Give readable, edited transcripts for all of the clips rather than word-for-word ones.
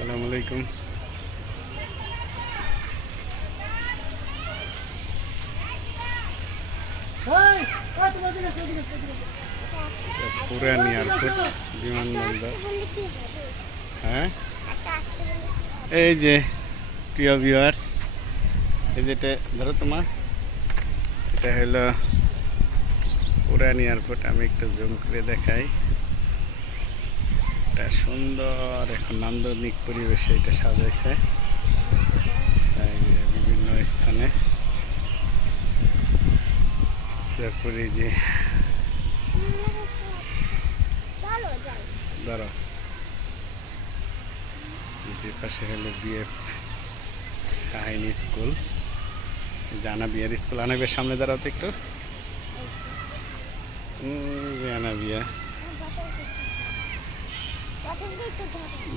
আসসালামু আলাইকুম। পুরান এয়ারপোর্ট বিমানবন্দর। হ্যাঁ, এই যে প্রিয় ভিউয়ার্স, এই যেটা ধরো তোমার, এটা হলো পুরান এয়ারপোর্ট। আমি একটু জুম করে দেখাই। এটা সুন্দর এখন নান্দনিক পরিবেশে এটা সাজাইছে বিভিন্ন স্থানে। তারপরে যে ধরো যে পাশে হলো বিএফ শাহিন স্কুল, জানা বিয়ার স্কুল। আনাবিয়ার সামনে দাঁড়াও তো একটু। আনাবিয়া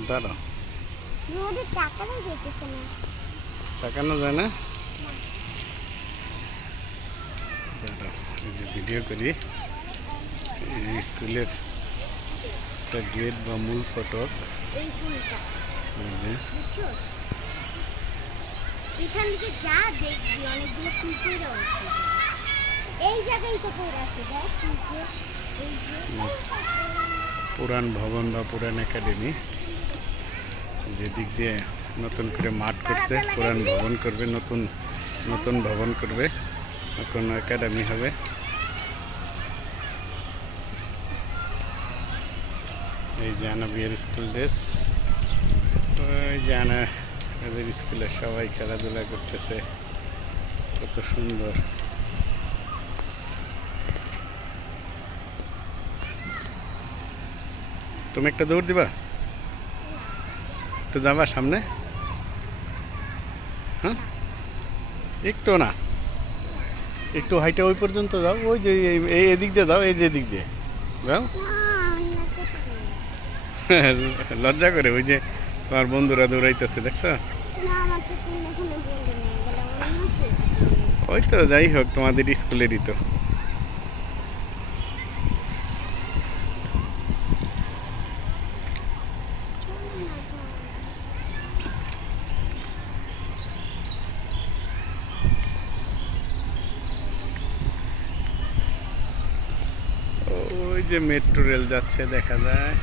দাঁড়াও, তাকানো যায় না। দাঁড়াও, এই যে ভিডিও করি স্কুলের একটা গেট বা মূল ফটক। এখান থেকে যা দেখবি অনেকগুলো ফুল পড়ে আছে। এই জায়গায় তো পড়ে আছে, দেখ এই যে পুরান ভবন বা পুরান একাডেমি, যেদিক দিয়ে নতুন করে মাঠ করছে। পুরান ভবন করবে, নতুন নতুন ভবন করবে, কোনো একাডেমি হবে। এই যে আনাবিয়ার স্কুল ড্রেস, ওই যে এদের স্কুলে সবাই খেলাধুলা করতেছে, কত সুন্দর। তুমি একটা দৌড় দিবা, একটু যাবা সামনে। হ্যাঁ, একটু না, একটু হাইটে ওই পর্যন্ত যাও। ওই যে এই এদিক দিয়ে যাও, এই যে এদিক দিয়ে যাও। লজ্জা করে, ওই যে তোমার বন্ধুরা দৌড়াইতেছে, দেখছো? ওই তো, যাই হোক, তোমাদের স্কুলেরই তো। ওই যে মেট্রো রেল যাচ্ছে, দেখা যায়,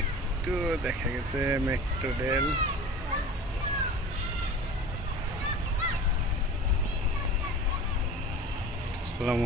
একটু দেখা গেছে মেট্রো রেল। আসসালামু